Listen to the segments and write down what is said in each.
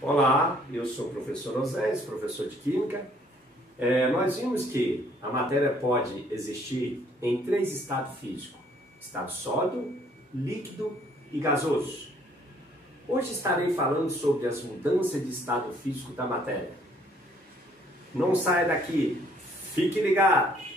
Olá, eu sou o professor Oséias, professor de Química. Nós vimos que a matéria pode existir em três estados físicos: estado sólido, líquido e gasoso. Hoje estarei falando sobre as mudanças de estado físico da matéria. Não saia daqui, fique ligado!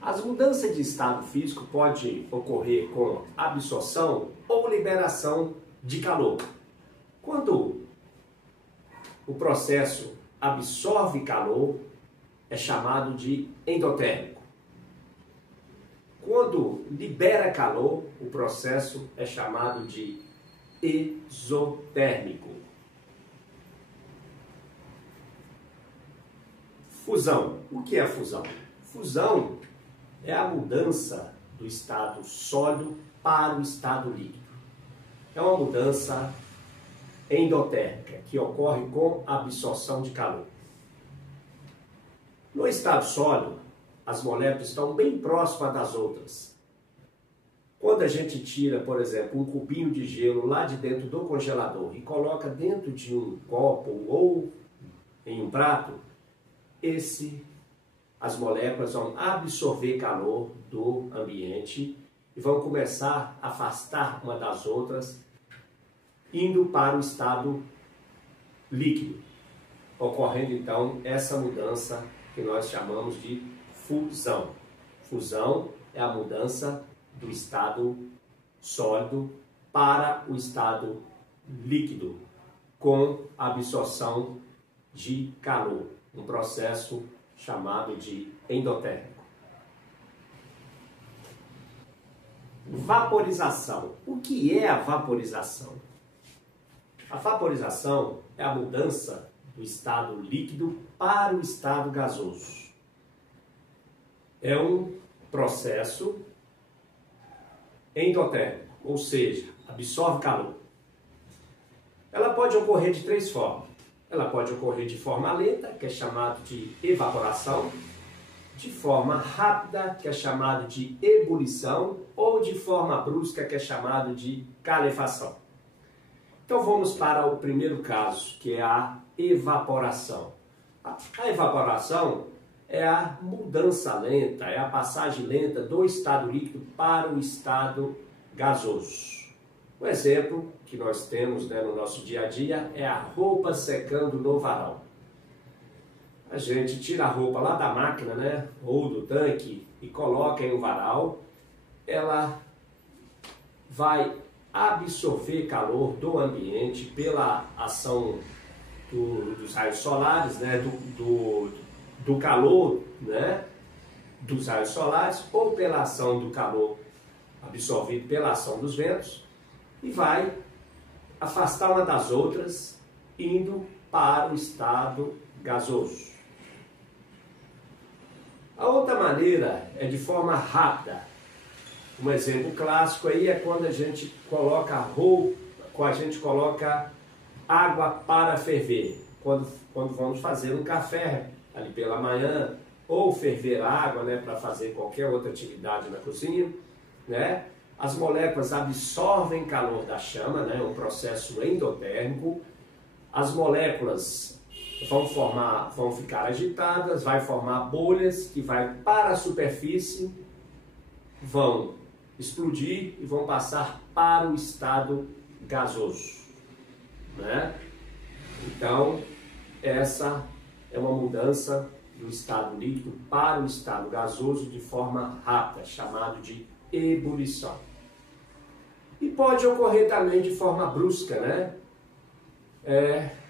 As mudanças de estado físico podem ocorrer com absorção ou liberação de calor. Quando o processo absorve calor, é chamado de endotérmico. Quando libera calor, o processo é chamado de exotérmico. Fusão. O que é a fusão? Fusão é a mudança do estado sólido para o estado líquido. É uma mudança endotérmica que ocorre com a absorção de calor. No estado sólido, as moléculas estão bem próximas das outras. Quando a gente tira, por exemplo, um cubinho de gelo lá de dentro do congelador e coloca dentro de um copo ou em um prato, as moléculas vão absorver calor do ambiente e vão começar a afastar uma das outras, indo para o estado líquido, ocorrendo então essa mudança que nós chamamos de fusão. Fusão é a mudança do estado sólido para o estado líquido, com a absorção de calor, um processo chamado de endotérmico. Vaporização. O que é a vaporização? A vaporização é a mudança do estado líquido para o estado gasoso. É um processo endotérmico, ou seja, absorve calor. Ela pode ocorrer de três formas. Ela pode ocorrer de forma lenta, que é chamado de evaporação, de forma rápida, que é chamado de ebulição, ou de forma brusca, que é chamado de calefação. Então vamos para o primeiro caso, que é a evaporação. A evaporação é a mudança lenta, é a passagem lenta do estado líquido para o estado gasoso. Um exemplo que nós temos, no nosso dia a dia é a roupa secando no varal. A gente tira a roupa lá da máquina, ou do tanque e coloca em um varal. Ela vai absorver calor do ambiente pela ação dos raios solares, do calor, dos raios solares, ou pela ação do calor absorvido pela ação dos ventos, e vai afastar uma das outras, indo para o estado gasoso. A outra maneira é de forma rápida. Um exemplo clássico aí é quando a gente coloca água para ferver. Quando vamos fazer um café ali pela manhã, ou ferver água, para fazer qualquer outra atividade na cozinha, as moléculas absorvem calor da chama, um processo endotérmico. As moléculas vão ficar agitadas, vai formar bolhas que vai para a superfície, vão explodir e vão passar para o estado gasoso. Então, essa é uma mudança do estado líquido para o estado gasoso de forma rápida, chamado de ebulição. E pode ocorrer também de forma brusca,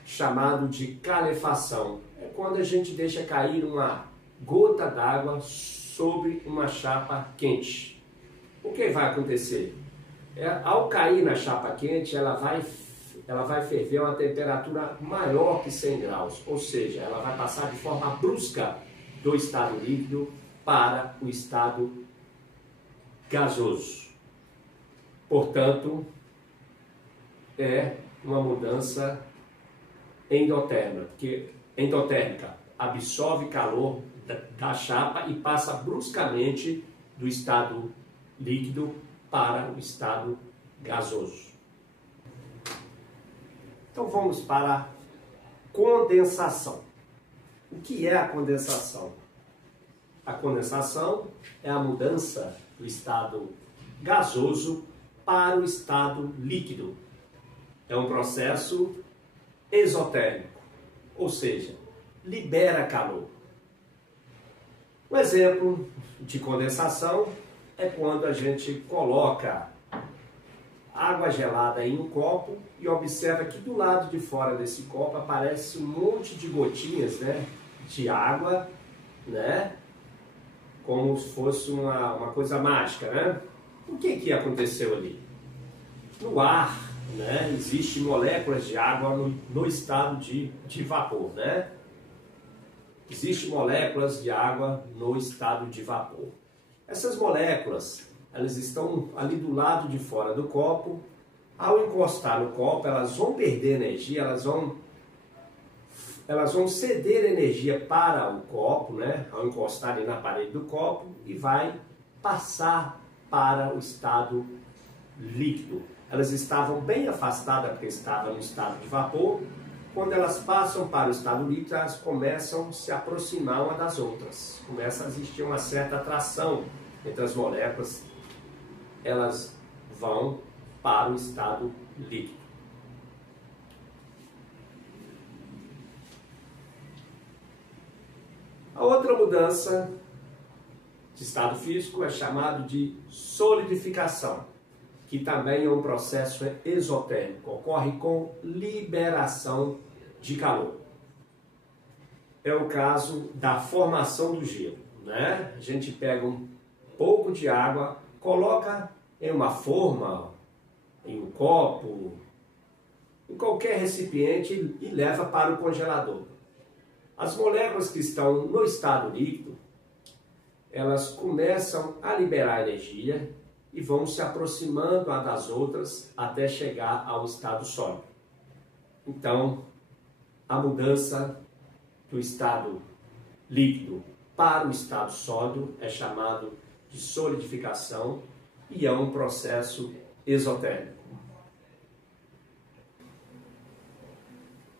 chamado de calefação. É quando a gente deixa cair uma gota d'água sobre uma chapa quente. O que vai acontecer? Ao cair na chapa quente, ela vai ferver a uma temperatura maior que 100 graus, ou seja, ela vai passar de forma brusca do estado líquido para o estado gasoso. Portanto, é uma mudança endotérmica, absorve calor da chapa e passa bruscamente do estado líquido para o estado gasoso. Então vamos para a condensação. O que é a condensação? A condensação é a mudança do estado gasoso para o estado líquido. É um processo exotérmico, ou seja, libera calor. Um exemplo de condensação é quando a gente coloca água gelada em um copo e observa que do lado de fora desse copo aparece um monte de gotinhas, né, de água, né, como se fosse uma coisa mágica, né? O que aconteceu ali? No ar, né, existem moléculas de água no estado de vapor, né? Existem moléculas de água no estado de vapor. Essas moléculas, elas estão ali do lado de fora do copo. Ao encostar no copo, elas vão perder energia, elas vão ceder energia para o copo, né? Ao encostarem na parede do copo, e vai passar para o estado líquido. Elas estavam bem afastadas porque estavam no estado de vapor. Quando elas passam para o estado líquido, elas começam a se aproximar uma das outras. Começa a existir uma certa atração entre as moléculas. Elas vão para o estado líquido. A outra mudança de estado físico é chamado de solidificação, que também é um processo exotérmico, ocorre com liberação de calor. É o caso da formação do gelo, né? A gente pega um pouco de água, coloca em uma forma, em um copo, em qualquer recipiente e leva para o congelador. As moléculas que estão no estado líquido, elas começam a liberar energia e vão se aproximando uma das outras até chegar ao estado sólido. Então, a mudança do estado líquido para o estado sólido é chamado de solidificação e é um processo exotérmico.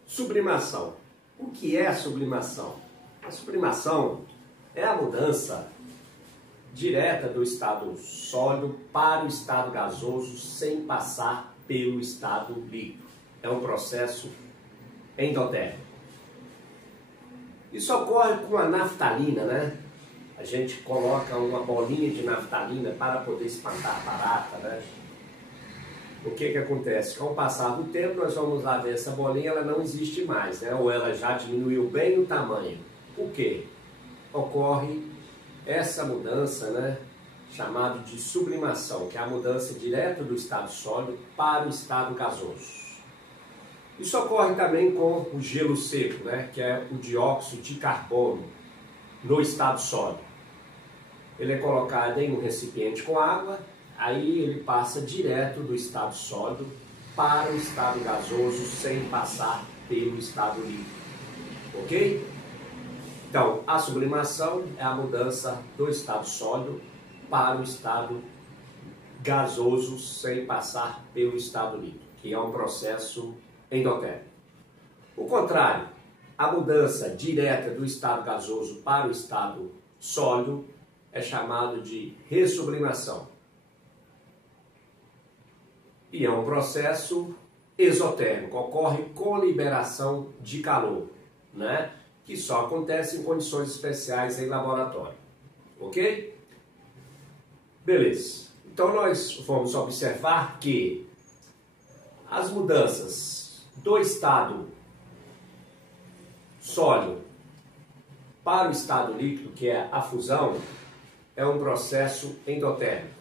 Sublimação. O que é a sublimação? A sublimação é a mudança direta do estado sólido para o estado gasoso sem passar pelo estado líquido. É um processo endotérmico. Isso ocorre com a naftalina, né? A gente coloca uma bolinha de naftalina para poder espantar a barata, né? O que acontece? Com o passar do tempo, nós vamos lá ver essa bolinha, ela não existe mais, né? Ou ela já diminuiu bem o tamanho. Por quê? Ocorre essa mudança, né, chamada de sublimação, que é a mudança direta do estado sólido para o estado gasoso. Isso ocorre também com o gelo seco, né, que é o dióxido de carbono no estado sólido. Ele é colocado em um recipiente com água, aí ele passa direto do estado sólido para o estado gasoso sem passar pelo estado líquido. Ok? Então, a sublimação é a mudança do estado sólido para o estado gasoso sem passar pelo estado líquido, que é um processo endotérmico. O contrário, a mudança direta do estado gasoso para o estado sólido é chamado de ressublimação. E é um processo exotérmico, ocorre com liberação de calor, né? Que só acontece em condições especiais em laboratório. Ok? Beleza. Então nós vamos observar que as mudanças do estado sólido para o estado líquido, que é a fusão, é um processo endotérmico.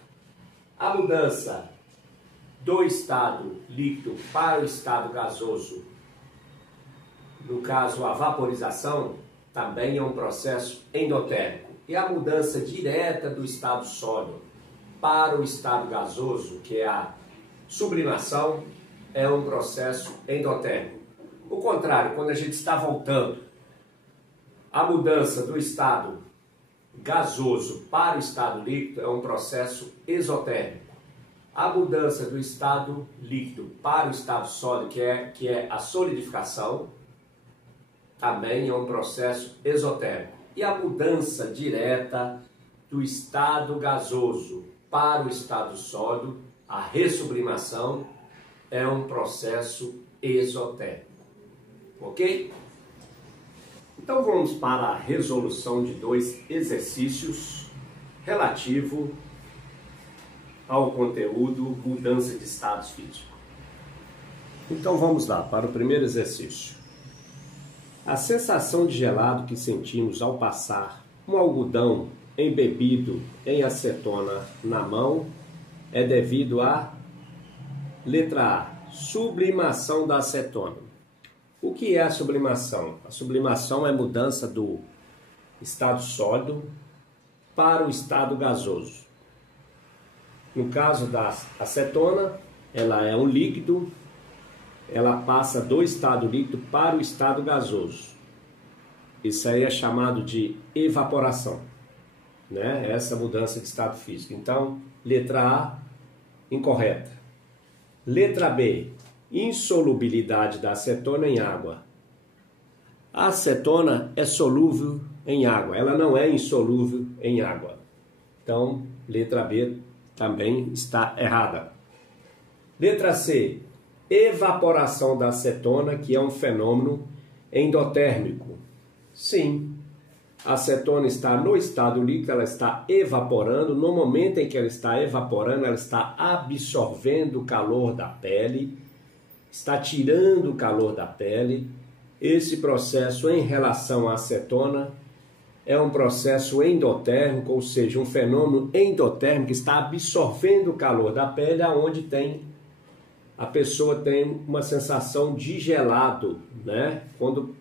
A mudança do estado líquido para o estado gasoso, no caso a vaporização, também é um processo endotérmico. E a mudança direta do estado sólido para o estado gasoso, que é a sublimação, é um processo endotérmico. O contrário, quando a gente está voltando, a mudança do estado gasoso para o estado líquido é um processo exotérmico. A mudança do estado líquido para o estado sólido, que é a solidificação, também é um processo exotérmico. E a mudança direta do estado gasoso para o estado sólido, a ressublimação, é um processo exotérmico. Ok? Então vamos para a resolução de 2 exercícios relativo ao conteúdo mudança de estados físicos. Então vamos lá para o primeiro exercício. A sensação de gelado que sentimos ao passar um algodão embebido em acetona na mão é devido à letra A, sublimação da acetona. O que é a sublimação? A sublimação é a mudança do estado sólido para o estado gasoso. No caso da acetona, ela é um líquido, ela passa do estado líquido para o estado gasoso. Isso aí é chamado de evaporação, né? Essa mudança de estado físico. Então, letra A, incorreta. Letra B, insolubilidade da acetona em água. A acetona é solúvel em água, ela não é insolúvel em água. Então, letra B também está errada. Letra C, evaporação da acetona, que é um fenômeno endotérmico. Sim, a acetona está no estado líquido, ela está evaporando. No momento em que ela está evaporando, ela está absorvendo o calor da pele, está tirando o calor da pele. Esse processo em relação à acetona é um processo endotérmico, ou seja, um fenômeno endotérmico que está absorvendo o calor da pele, aonde a pessoa tem uma sensação de gelado, né? Quando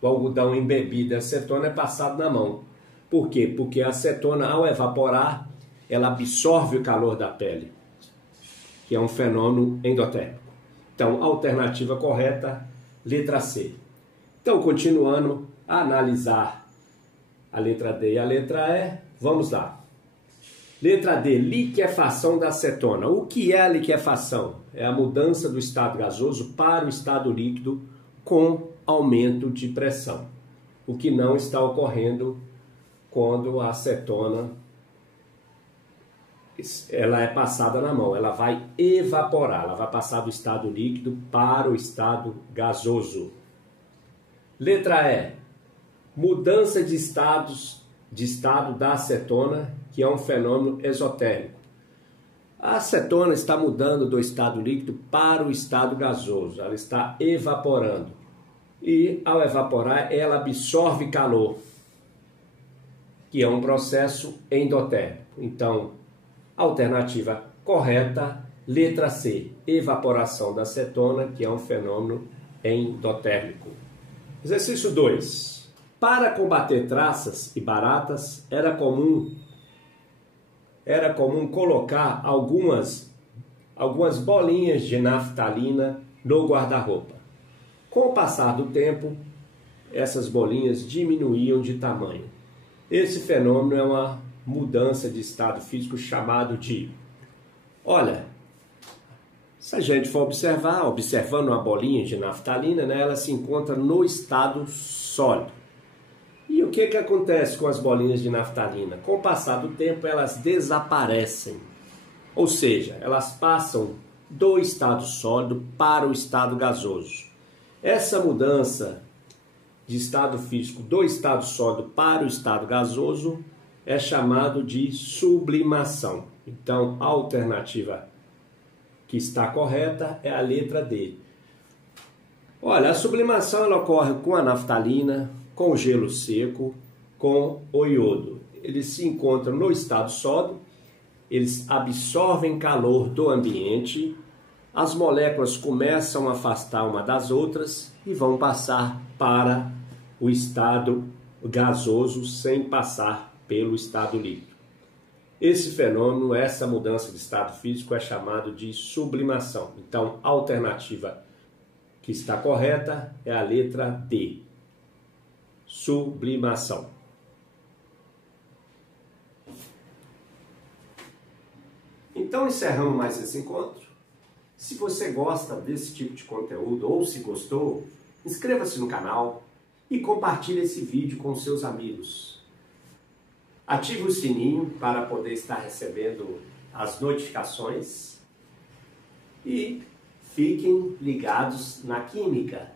o algodão embebido em acetona é passado na mão. Por quê? Porque a acetona, ao evaporar, ela absorve o calor da pele, que é um fenômeno endotérmico. Então, alternativa correta, letra C. Então, continuando a analisar a letra D e a letra E, vamos lá. Letra D, liquefação da acetona. O que é a liquefação? É a mudança do estado gasoso para o estado líquido com aumento de pressão. O que não está ocorrendo quando a acetona ela é passada na mão. Ela vai evaporar, ela vai passar do estado líquido para o estado gasoso. Letra E, mudança de estado da acetona, que é um fenômeno exotérmico. A acetona está mudando do estado líquido para o estado gasoso, ela está evaporando. E ao evaporar, ela absorve calor, que é um processo endotérmico. Então, alternativa correta, letra C, evaporação da acetona, que é um fenômeno endotérmico. Exercício 2. Para combater traças e baratas, era comum colocar algumas bolinhas de naftalina no guarda-roupa. Com o passar do tempo, essas bolinhas diminuíam de tamanho. Esse fenômeno é uma mudança de estado físico chamado de... Olha, se a gente for observando uma bolinha de naftalina, né, ela se encontra no estado sólido. E o que acontece com as bolinhas de naftalina? Com o passar do tempo, elas desaparecem. Ou seja, elas passam do estado sólido para o estado gasoso. Essa mudança de estado físico do estado sólido para o estado gasoso é chamado de sublimação. Então, a alternativa que está correta é a letra D. Olha, a sublimação ela ocorre com a naftalina, com o gelo seco, com o iodo. Eles se encontram no estado sólido, eles absorvem calor do ambiente, as moléculas começam a afastar uma das outras e vão passar para o estado gasoso sem passar pelo estado líquido. Esse fenômeno, essa mudança de estado físico é chamado de sublimação. Então, a alternativa que está correta é a letra D. Sublimação. Então, encerramos mais esse encontro. Se você gosta desse tipo de conteúdo ou se gostou, inscreva-se no canal e compartilhe esse vídeo com seus amigos. Ative o sininho para poder estar recebendo as notificações e fiquem ligados na química.